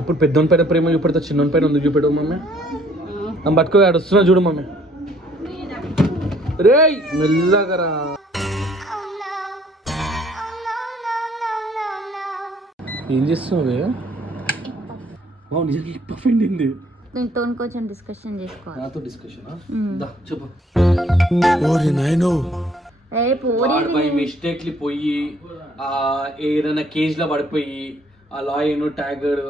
ఎప్పుడు పెద్దోని పైన ప్రేమ చూపెడతా చిన్నోని పైన ఎందుకు చూపెడవు మమ్మీ? నన్ను పట్టుకో ఆడు వస్తున్నా చూడు మమ్మీ. రేయ్ మెల్లగా రా. ఏం చేస్తున్నావే? నిజంగా పఫ్ ఎండింది. దీంతో కొంచెం డిస్కషన్ చేసుకోవాలి. నాతో డిస్కషన్ చెప్పు. బై మిస్టేక్లీ పోయి ఏదైనా కేజ్ లో పడిపోయి ఆ లాయన్ ట్యాగర్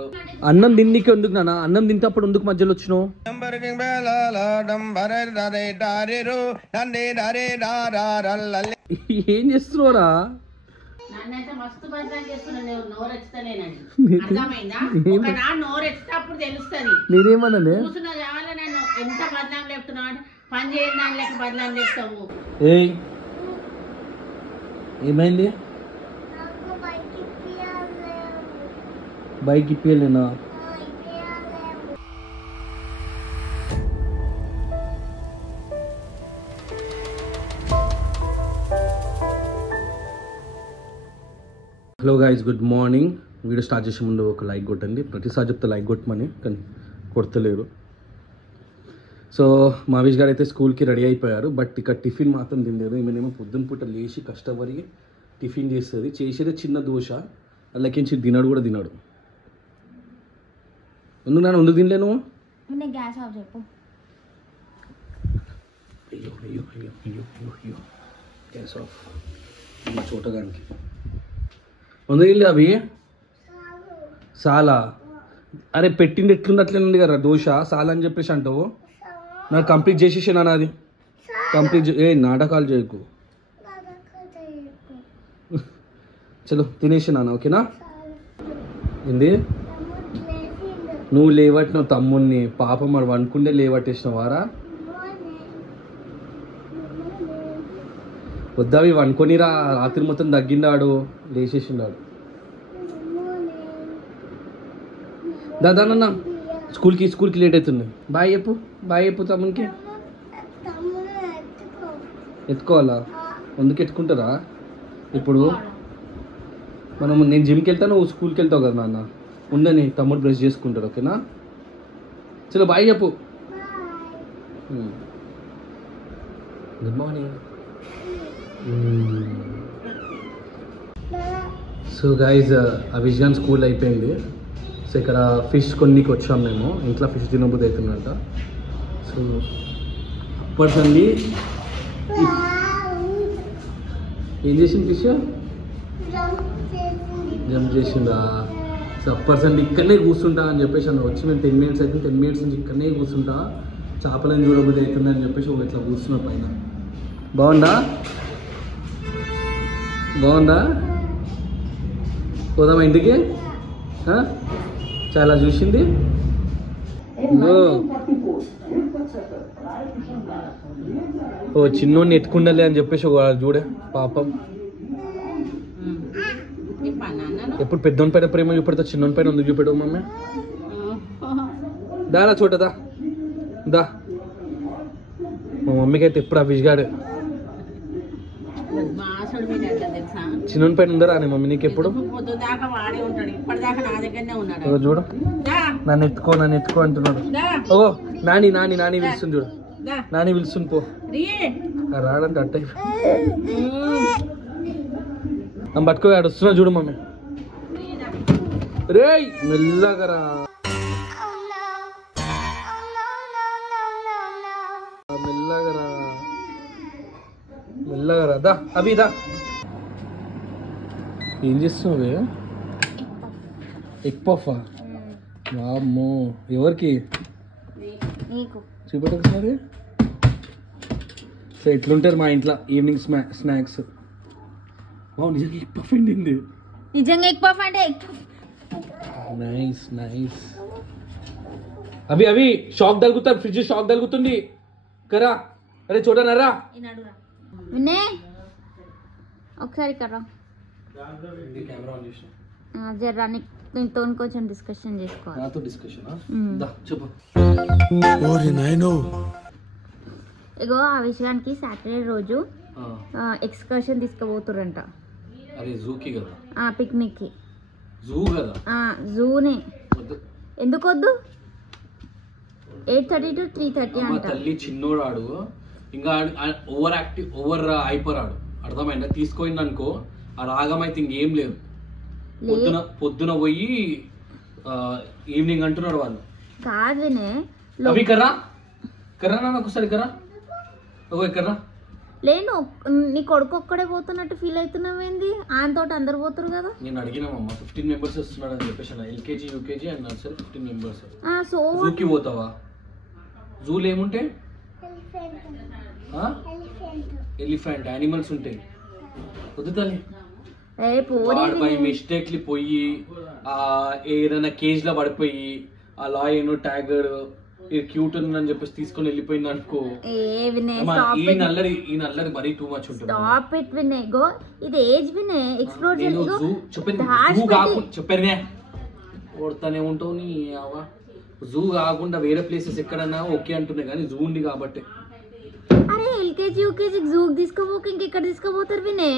అన్నం తిన్నికి ఎందుకు నాన్న? అన్నం తింటప్పుడు ఎందుకు మధ్యలో వచ్చినావు? ఏం చేస్తున్నావురా? నేనేమన్నా ఏమైంది? బైక్ ఇప్పలేనా? Hello guys, good morning. Video start చేసే ముందు ఒక లైక్ కొట్టండి. ప్రతిసారి చెప్తే లైక్ కొట్టమని, కానీ కొడతలేరు. సో మావిష్ గారు అయితే స్కూల్కి రెడీ అయిపోయారు. బట్ ఇక్కడ టిఫిన్ మాత్రం తినలేదు. ఏమైనా పొద్దున్న పూట లేచి కష్టపడి టిఫిన్ చేస్తుంది. చేసేదే చిన్న దోశ, అందులోకించి తినడు కూడా తినడు. ఎందుకు నాన్న ఎందుకు తినలేను? గ్యాస్ ఆఫ్ చెప్పు. అయ్యో అయ్యో అయ్యో అయ్యో అయ్యో అయ్యో గ్యాస్ ఆఫ్. చూడగానికి వందగిల్లి అవి సాలా. అరే పెట్టిండి ఎట్లున్నట్లేనుంది కదా దోశ. సాలా అని చెప్పేసి అంటావు. నాకు కంప్లీట్ చేసేసి నాన్న అది కంప్లీట్ నాటకాలు చేయకు. చలో తినేసి నాన్న, ఓకేనా? ఏంది నువ్వు లేవట్టినావు తమ్ముడిని? పాప మరి వండుకుంటే లేవట్టేసినవారా? వద్దావి వండుకొనిరా. రాత్రి మొత్తం తగ్గిండాడు, లేచేసిండాడు. దాదానన్న స్కూల్కి లేట్ అవుతుంది. బాయ్ చెప్పు, బాయ్ చెప్పు తమ్మునికి. ఎత్తుకోవాలా? ఎందుకు ఎత్తుకుంటారా? ఇప్పుడు నేను జిమ్కి వెళ్తాను, నువ్వు స్కూల్కి వెళ్తావు కదా నాన్న. ఉందని తమ్ముడు బ్రష్ చేసుకుంటాడు, ఓకేనా? చలో బాయ్ చెప్పు. Good morning. So guys, అవిష్ gone school అయిపోయింది. సో ఇక్కడ ఫిష్ కొన్నికి వచ్చాం మేము. ఇంట్లో ఫిష్ తినబుద్ధి అవుతుందంట. సో అప్పటికండి ఏం చేసింది? ఫిష్ జంప్ చేసిందా? సో అప్పటికండి ఇక్కడనే కూర్చుంటా అని చెప్పేసి అన్న. వచ్చి మేము 10 minutes అయితే 10 minutes నుంచి ఇక్కడనే కూర్చుంటా, చేపలని చూడబుద్ధి అవుతుంది అని చెప్పేసి ఒక ఇట్లా కూర్చున్నా పైన. బాగుందా? పోదామా ఇంటికి? చాలా చూసింది. ఓ చిన్నోడిని ఎత్తుకుండలే అని చెప్పేసి ఒక చూడే పాపం. ఎప్పుడు పెద్దోని పైన ప్రేమ చూపెడతా చిన్నోని పైన ఎందుకు చూపెడవు మమ్మీ? దారా చూడదా దా. మా మమ్మీకి అయితే ఎప్పుడు అవిష్ గాడు చిన్న పైన ఉందరా అని మమ్మీ నీకు ఎప్పుడు? చూడు నన్ను ఎత్తుకో అంటున్నాడు. ఓ నాని పిలుస్తుంది చూడు. నాని పిలుస్తుంది పో. రాడంటే అట్ట నన్ను పట్టుకో ఆడు వస్తున్నా చూడు మమ్మీ. రేయ్ మెల్లగా రా. మెల్లగా రా. దా అవి దా. ఏం చేస్తున్నావే? ఎగ్ పఫా? వామ్మో, ఎవరికి చూపెట్టకసారి. సో ఎట్లుంటారు మా ఇంట్లో ఈవినింగ్ స్నాక్స్. నిజంగా ఎగ్ పఫ్ ఎండింది. నిజంగా ఎగ్ పఫ్ అంటే నైస్. అవి షాక్ తగులుతారు. ఫ్రిడ్జ్ షాక్ తగులుతుంది కరా. అరే చూడనరా వినయ్, ఒకసారి కరా. జరా నీతో కొంచెం డిస్కషన్ చేసుకోవాలి. నాతో డిస్కషన్ చెప్పు. ఇగో ఆ విషయానికి సాటర్డే రోజు ఎక్స్కర్షన్ తీసుకుపోతురంట. అరే జూకి కదా? పిక్నిక్ కి. జూ కదా? జూనే. ఎందుకు వద్దు? 8:30 to 3:30 అంట. తల్లి చిన్నోడు ఆడు, ఇంకా ఓవర్ హైపర్ ఆడు, అర్థమైందా? తీసుకుపోయింది అనుకో ఆ రాగం అయితే ఇంకేం లేదు. పొద్దున పోయి ఈవినింగ్ అంటున్నాడు వాళ్ళు. కాదు అవి కర్రా నాకు ఒకసారి కర్రా. లేను, నీ కొడుకు ఒక్కడే పోతున్నట్టు ఫీల్ అవుతున్నావేంది? ఆయనతో అందరు పోతారు కదా. నేను అడిగినామమ్మా 15 members వస్తున్నాడు అని చెప్పేసి, LKG UKG and nursery 15 members. జూకి పోతావా? జూలు ఏముంటాయి? ఎలిఫెంట్ యానిమల్స్ ఉంటాయి. వద్దు తల్లి, బై మిస్టేక్లీ పోయి ఏదైనా కేజ్ లో పడిపోయి ఆ లాయన్ ట్యాగర్ క్యూట్ ఉందని చెప్పేసి తీసుకొని వెళ్ళిపోయింది అనుకో, ఈ నల్లరి మరీ టూ మచ్ ఉంటుంది. ఇది ఏజ్ వినే ఎక్స్ప్లోర్ చెప్పానే కొడతానే ఉంటావు నీ. జూ కాకుండా వేరే ప్లేసెస్ ఎక్కడన్నా ఓకే అంటున్నాయి కానీ జూ ఉంది కాబట్టి. అరే ఎల్కేజీ యూకేజీ జూకి తీసుకోపోక ఇంకెక్కడ తీసుకోపోతారు వినే?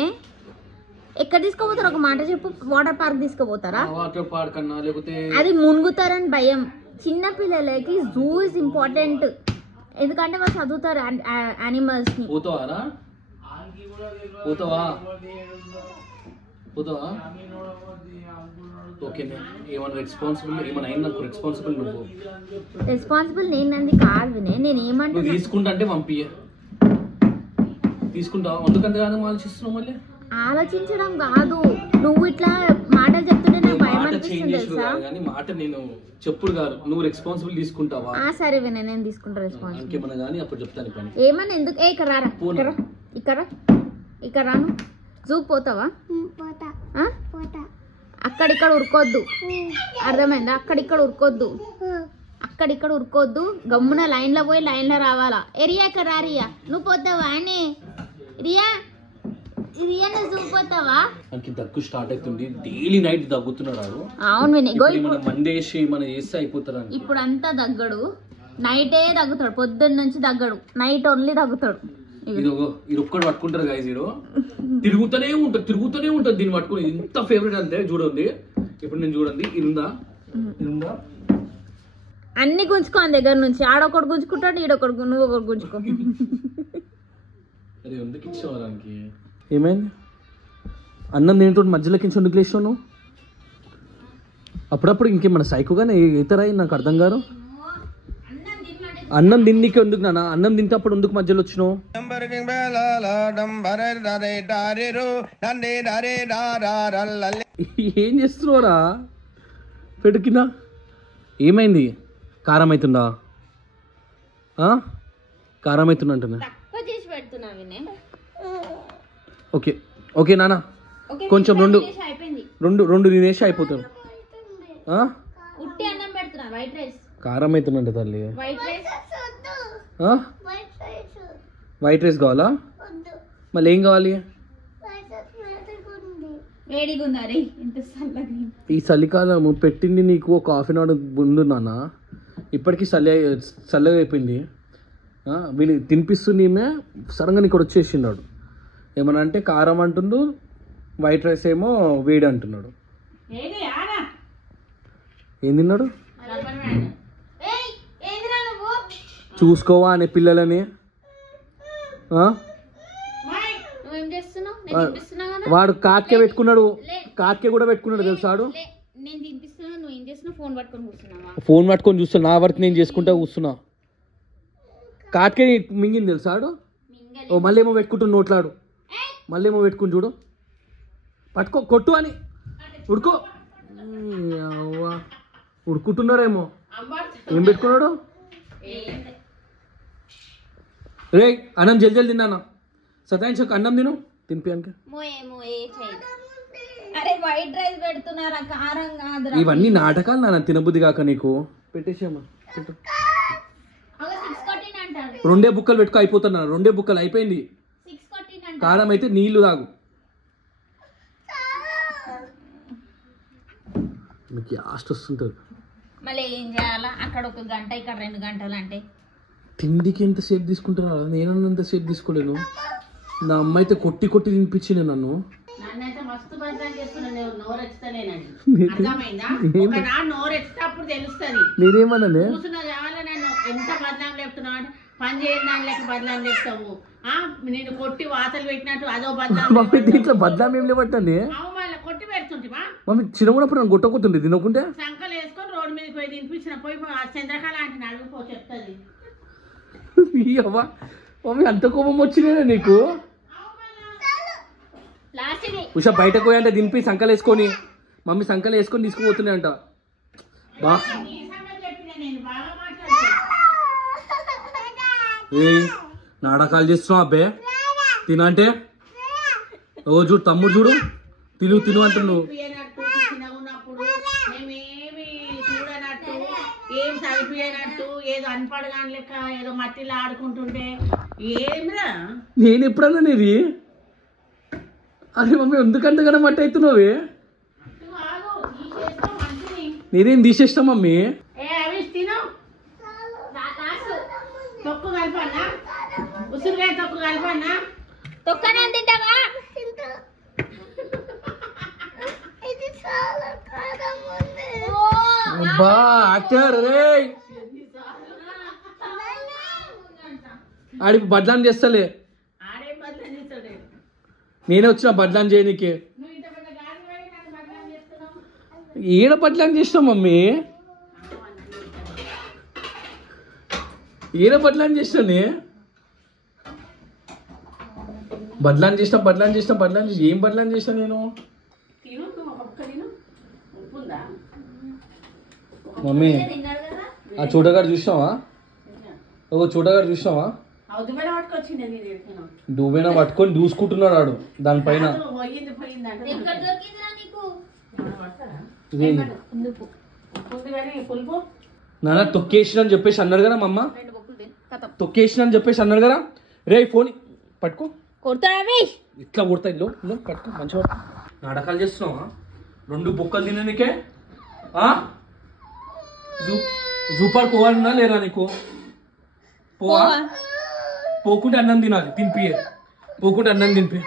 ఎక్కడ తీసుకోపోతారు? ఒక మాట చెప్పు. వాటర్ పార్క్ తీసుకోపోతారా? వాటర్ పార్క్ అన్నా లేకపోతే అది మునుగుతారని భయం. చిన్న పిల్లలకి జూ ఇస్ ఇంపార్టెంట్, ఎందుకంటే వాళ్ళు చదువుతారు యానిమల్స్ ని. పోతావా? ఓకేనే. ఏమన్నా రెస్పాన్సిబుల్ నువ్వు. రెస్పాన్సిబుల్ నేనంది కాదు వినే. నేను ఏమంటున్నా, తీసుకుంటా అంటే పంపియ తీసుకుంటావా? ఎందుకంటే ఆలోచిస్తున్నావు. మళ్ళీ ఆలోచించడం కాదు, నువ్వు ఇట్లా మాటలు చెప్తుంటే నాకు భయం అనిపిస్తుంది తెలుసా. మాట నేను చెప్పుడు కాదు, నువ్వు రెస్పాన్సిబుల్ తీసుకుంటావా? సరే వినే, నేను తీసుకుంటా రెస్పాన్సిబుల్. ఇంకేమన్నా కానీ అప్పుడు చెప్తాను పని. ఏమన్నా ఎందుకు? ఇక్కడ రాను. జూకి పోతావా? అక్కడిక్కడ ఉరుకోద్దు, అర్థమైందా? అక్కడిక్కడ ఉరుకోద్దు. గమ్మున లైన్ లో పోయి లైన్ లో రావాలా. ఏరియా ఇక్కడ రా రియా, నువ్వు పోతావా అని? రియా నువ్వు చూపోతావా? మనకి దగ్గు స్టార్ట్ అవుతుంది, డైలీ నైట్ దగ్గుతున్నాడు. అవును వినయ్, మండేసి మనం చేస్తే అయిపోతారు. ఇప్పుడు అంతా దగ్గడు, నైటే దగ్గుతాడు. పొద్దున్న నుంచి దగ్గడు, నైట్ ఓన్లీ దగ్గుతాడు. ఇది ఒక్కడు పట్టుకుంటారు గైస్, తిరుగుతూనే ఉంటుంది దీన్ని పట్టుకుని. ఇంత ఫేవరెట్ అంటే చూడండి, ఇప్పుడు నేను చూడండి ఇరుందా అన్ని గుంజుకో దగ్గర నుంచి. ఆడొకటి గుంజుకుంటాడు, ఈడొకటి, నువ్వు ఒకటి గుంజుకో. అరే ఎందుకు ఇచ్చేవాళ్ళకి? ఏమైంది? అన్నం దీనితో మధ్యలో కింద ఎందుకు లేచావు నువ్వు? అప్పుడప్పుడు ఇంకేమన్నా సైకోగానే ఇతరా నాకు అర్థం కాదు. అన్నం తిన్నికి ఎందుకు నాన్న? అన్నం తింటే అప్పుడు ఎందుకు మధ్యలో వచ్చినావు? ఏం చేస్తున్నావురా? పెట్టుకిందా? ఏమైంది? కారం అవుతుందా? కారం అవుతుందా అంటున్నా. ఓకే నాన్న, కొంచెం రెండు తినేసి అయిపోతాను. కారం అవుతుందంట తల్లి. వైట్ రైస్ కావాలా? మళ్ళీ ఏం కావాలి? ఈ చలికాలం పెట్టింది నీకు ఒక హాఫ్ అన్ అవర్ ముందు నాన్న. ఇప్పటికీ చల్లగా అయిపోయింది. వీళ్ళు తినిపిస్తుంది ఈమె, సడన్గా ఇక్కడ వచ్చేసినాడు. ఏమన్నా అంటే కారం అంటుండు, వైట్ రైస్ ఏమో వేడి అంటున్నాడు. ఏం తిన్నాడు? చూసుకోవా అనే పిల్లలని. వాడు కాకే పెట్టుకున్నాడు, కాకే కూడా పెట్టుకున్నాడు తెలుసాడు. ఫోన్ పట్టుకొని చూస్తున్నా, నా వర్క్ నేను చేసుకుంటా కూర్చున్నా. కాకే మింగింది తెలుసాడు. ఓ మళ్ళీ ఏమో పెట్టుకుంటున్నా నోట్లాడు, మళ్ళీ ఏమో పెట్టుకుని చూడు. పట్టుకో, కొట్టు అని ఉడుకో. ఉడుకుంటున్నాడేమో. ఏం పెట్టుకున్నాడు? రే అన్నం జల్జల్ తిన్నాను. సతాయించు, అన్నం తిను, తినిపియానికి. ఇవన్నీ నాటకాలు నాన్న, తినబుద్ధి కాక నీకు. పెట్టేసేమ్మా, పెట్టు. 2 బుక్కలు పెట్టుకో, అయిపోతున్నా. 2 బుక్కలు అయిపోయింది. కారం అయితే నీళ్లు తాగు. మీకు లాస్ట్ వస్తుంటుంది. మళ్ళీ ఏం చేయాలా? అక్కడ 1 గంట, ఇక్కడ 2 గంటలు అంటే తిండికి ఎంతసేపు తీసుకుంటున్నా? నేనన్నంతసేపు తీసుకోలేను. నా అమ్మ అయితే కొట్టి తినిపించింది నన్ను. నన్నైతే మస్తు బదనాం చేస్తున్నా నోరు ఎత్తుతలేనండి అర్థమైందా ఒకనాడు నోరు ఎత్తేటప్పుడు తెలుస్తుంది నేనేమన్నానే కూర్చున్న చాలా నన్ను ఎంత బదనాం లేపుతున్నావు అంటే పని చేయని దాని లెక్క బదనాం లేపుతావు నేను కొట్టి వాతలు పెట్టినట్టు అదో బదనాం మమ్మీ దీంట్లో బద్నాం ఏం లేవట్టండి మళ్ళీ కొట్టి పెడుతుంటివా మమ్మీ చిన్నప్పుడు నన్ను కొట్టకుంటుంది తినకుంటే సంకలు వేసుకొని రోడ్డు మీద పోయి తినిపించిన పోయి చంద్రకళ అంటే అడుగుపో చెప్తుంది అవ్వా మమ్మీ అంత కోపం వచ్చిందేనా నీకు ఉషా బయటకు పోయి అంటే దింపి సంకలు వేసుకొని మమ్మీ సంకలు వేసుకొని తీసుకుపోతున్నాయి అంట బా ఏ నాటకాలు చేస్తున్నావు అబ్బే తినంటే ఓ చూడు తమ్ముడు చూడు తిను తిను అంటున్నావు చిన్నగున్నప్పుడు మేమేమి చూడనట్టు ఏం చదివినట్టు ఏదో అన్పడగాని లెక్క ఏదో మట్టిలో ఆడుకుంటుంటే ఏమిరా నేను ఎప్పుడన్నా నీది అరే మమ్మీ ఎందుకంత కదా మట్టి అవుతున్నావే నేనేం తీసేస్తా మమ్మీ తిను తొక్కు కలిపన్నా ఉసురుగా తొక్కు కలిపన్నా తొక్కనే తింటావా అబ్బా యాక్టర్ రే ఆడికి బడ్లాం చేస్తలే ఆడే బదులు చేస్తాడు నేనే వచ్చిన బడ్లాం చేయనీకి నువ్వు ఇంత పెద్ద గాడి వాడి నన్ను బదనాం చేస్తున్నావు ఈడ బడ్లాం చేసినాం మమ్మీ ఈడ బడ్లాం చేసినానే బడ్లాం చేసిన ఏం బడ్లాం చేసిన నేను తిను నువ్వు ఒక్క తిను ఉప్పు ఉందా మమ్మీ ఆ చోటగాడు చూసినావా ఓ చోటగాడు చూసినావా అవుతుమైన పట్టుకొచ్చిండే నేను ఎడుతున్నావు డూబైనా పట్టుకొని దూసుకుంటున్నాడు ఆడు దానిపైన పోయింది పోయింది అంటే ఎక్కడ దొరికిందిరా నీకు ఇదేంది? ఉంది కానీ పులుపు నాన్న తొక్కేసిన అని చెప్పేసి అన్నాడు కదా మమ్మ 2 బొక్కులు తిను కథ తొక్కేసిన అని చెప్పేసి అన్నాడు కదా రే ఫోన్ పట్టుకో కొడతావే ఇట్లా కొడతా ఇల్లు పట్టుకో మంచిగా నాటకాలు చేస్తున్నావా 2 బొక్కలు తిననికే జూపాడు పోవాలన్నా లేరా నీకు పోవా పోకుంటే అన్నం తినాలి తినిపియే పోకుంటే అన్నం తినిపి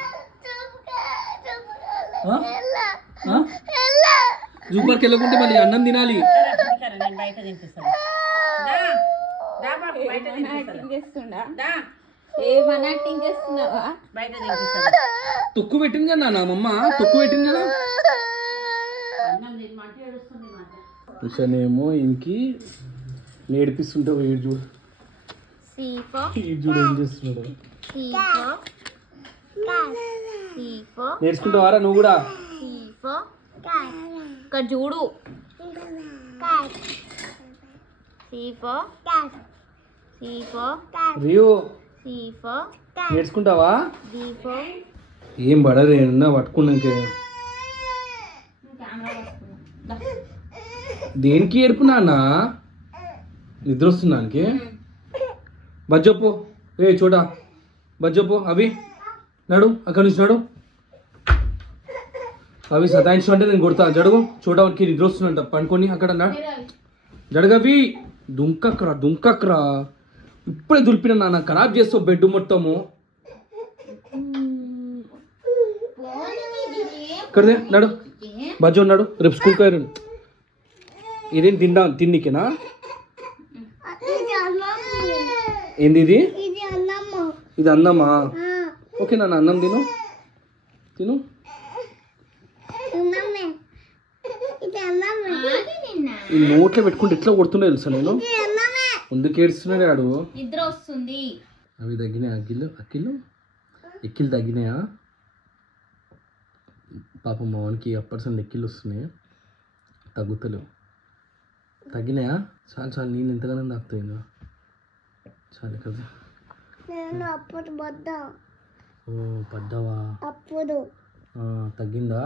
జూపార్కి వెళ్ళకుంటే మళ్ళీ అన్నం తినాలి నేను బయట తినిపిస్తాను బయట చేస్తుండా దా ఏమన్నా యాక్టింగ్ చేస్తున్నావా బయట తినిపిస్తాను తొక్కు పెట్టింది కదా నా అమ్మ తొక్కు పెట్టింది కదా అన్నం తినమంటే ఏడుస్తుంది మాట ఉషనేమో ఇంకి నేర్పిస్తుంటే వీడు చూడు C for వీడు చూడు ఏం చేస్తున్నాడు C for C for నేర్చుకుంటావారా నువ్వు కూడా C for ఇక్కడ చూడు C for C for Rio C for నేర్చుకుంటావా D for ఏం పడదు ఏమన్నా పట్టుకున్నాక దేనికి ఏడుపునా నిద్ర వస్తున్నానికి బజ్జోపో ఏ చూడా బజ్జోపో అవి నడు అక్కడి నుంచి నడు అవి సతాయించమంటే నేను కొడతా జడుగు చూడడానికి నిద్ర వస్తుందంట పండుకొని అక్కడ జడగవి దుంకక్రా ఇప్పుడే దులిపిన నాన్న ఖరాబ్ చేస్తావు బెడ్ మొత్తము ఇక్కడదే నడు బజ్జో నడు రేపు స్కూల్కి పోయారు ఇదేం తిన్నికేనా ఏంది ఇది ఇది అన్నమా ఓకే నాన్న అన్నం తిను తిను ఈ నోట్లో పెట్టుకుంటే ఎట్లా కొడుతుండే తెలుసా నేను ముందుకు ఏడుస్తున్నాడు ఆడు నిద్ర వస్తుంది అవి తగ్గినాయా ఎక్కిళ్ళు తగ్గినాయా పాపం మావానికి అప్పర్సెంట్ ఎక్కిళ్ళు వస్తున్నాయి తగ్గుతలేవు తగ్గినాయా చాలు నీళ్ళు ఎంతగానో తాగుతాయి ఇంకా చాలు కదా ఓ పడ్డావా తగ్గిందా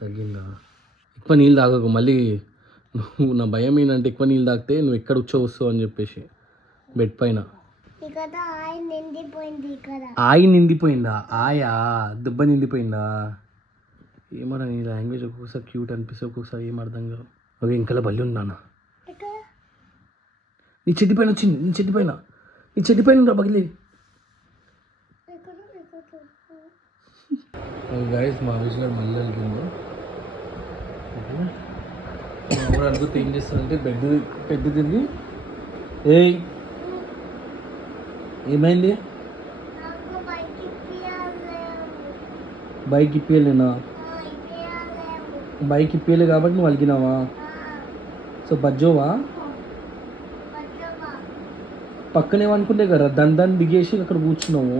తగ్గిందా ఎక్కువ నీళ్ళు తాగకు మళ్ళీ నువ్వు నా భయం ఏంటంటే ఎక్కువ నీళ్ళు తాగితే నువ్వు ఎక్కడ వస్తావు అని చెప్పేసి బెడ్ పైన ఆయి నిండిపోయిందా ఆయా దెబ్బ నిండిపోయిందా ఏమన్నా నీ లాంగ్వేజ్ ఒక్కొక్కసారి క్యూట్ అనిపిస్తే ఒక్కొక్కసారి ఏం అర్థం కాదు అవి ఇంకలా బల్లి ఉన్నానా నీ చెడ్డి పైన వచ్చింది నీ చెడ్డి పైన పగిలి గైస్ మా ఆఫీస్ గారు మళ్ళీ వెళ్తుంది. మా ఊరు అడుగుతూ ఏం చేస్తారంటే బెడ్ తిరిగి ఏయ్ ఏమైంది బైక్ ఇప్పియలేనా బైక్ ఇప్పియలే కాబట్టి నువ్వు అలిగినావా సో బజ్జోవా పక్కనేమనుకుంటే కదా దాన్ని దిగేసి అక్కడ కూర్చున్నావు.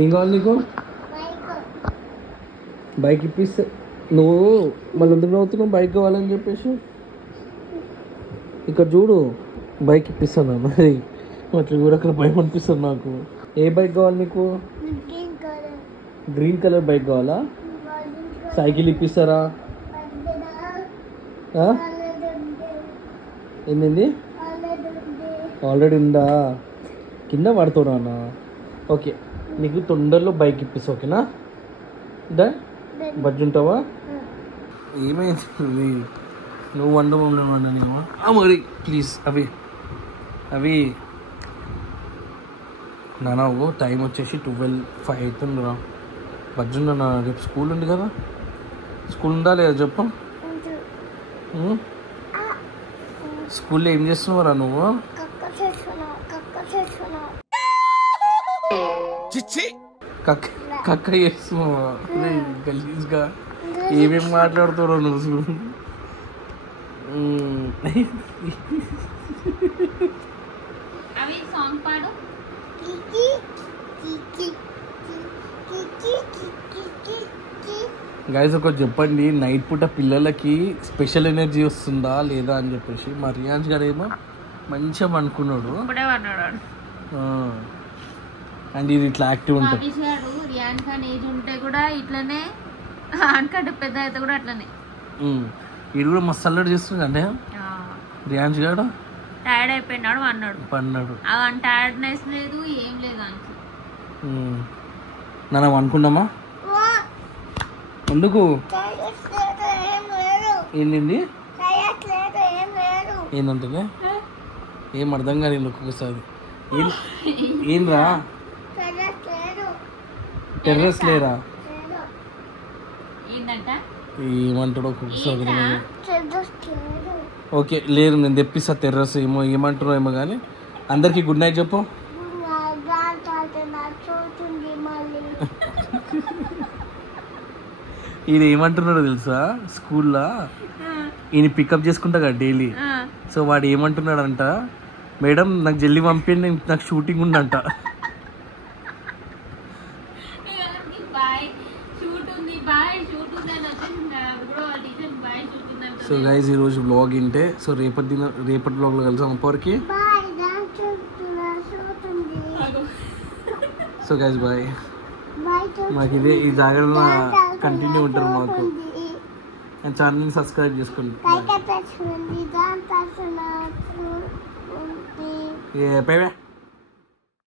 ఏం కావాలి నీకు బైక్ ఇప్పిస్తే నువ్వు మళ్ళీ ఎందుకు నవ్వుతున్నావు బైక్ కావాలని చెప్పేసి ఇక్కడ చూడు బైక్ ఇప్పిస్తాను మరి అట్లా కూడా అక్కడ భయం అనిపిస్తుంది నాకు. ఏ బైక్ కావాలి నీకు గ్రీన్ కలర్ బైక్ కావాలా సైకిల్ ఇప్పిస్తారా ఏంటండి ఆల్రెడీ ఉందా కింద పడుతున్నా అన్న. ఓకే నీకు తొందరలో బైక్ ఇప్పిస్తా ఓకేనా దా బడ్జెట్ ఉంటావా ఏమైంది నువ్వు వండమేమో మరి ప్లీజ్ అవి నాన్న టైం వచ్చేసి 12:05 అవుతుందిరా బడ్జెట్ నా రేపు స్కూల్ ఉంది కదా స్కూల్ ఉందా లేదా చెప్పు స్కూల్లో ఏం చేస్తున్నావురా నువ్వు కక్క చేస్తున్నావా గలీజ్గా ఏమేమి మాట్లాడుతారో నువ్వు అవి సాంగ్ పాడు గైస్ ఒకటి చెప్పండి నైట్ పూట పిల్లలకి స్పెషల్ ఎనర్జీ వస్తుందా లేదా అని చెప్పేసి మా రియాన్స్ గారు ఏమో మంచిగా అనుకున్నాడు అండ్ ఇది ఇట్లా యాక్టివ్ ఉంటుంది. రియాన్ ఖాన్ ఏజ్ ఉంటే కూడా ఇట్లనే అనుకంటే పెద్ద అయితే కూడా అట్లనే ఇది కూడా మస్తు అల్లడి చేస్తుంది అంటే రియాన్స్ గారు టైర్డ్ అయిపోయినాడు పన్నాడు టైర్డ్నెస్ లేదు ఏం లేదు అని నన్ను అనుకున్నామా ఎందుకు ఏంటి ఏంటంటే ఏం అర్థం కాదు ఒక్కొక్కసారి ఏంరా టెర్రస్ లేరా ఏమంటాడు ఒక్కొక్కసారి ఓకే లేదు నేను తెప్పిస్తా టెర్రస్ ఏమంటారో ఏమో కానీ అందరికి గుడ్ నైట్ చెప్పు. ఇది ఏమంటున్నాడో తెలుసా స్కూల్లో ఈయన పికప్ చేసుకుంటా కదా డైలీ సో వాడు ఏమంటున్నాడంట మేడం నాకు జల్దీ పంపించండి నాకు షూటింగ్ ఉందంట. సో గైస్ ఈరోజు బ్లాగ్ ఇంటే సో రేపటి బ్లాగ్లో కలిసాం అప్పటికి. So guys bye. మాకు ఇదే ఈ జాగ్రత్త కంటిన్యూ ఉంటారు మాకు అండ్ ఛానల్ని సబ్స్క్రైబ్ చేసుకోండి.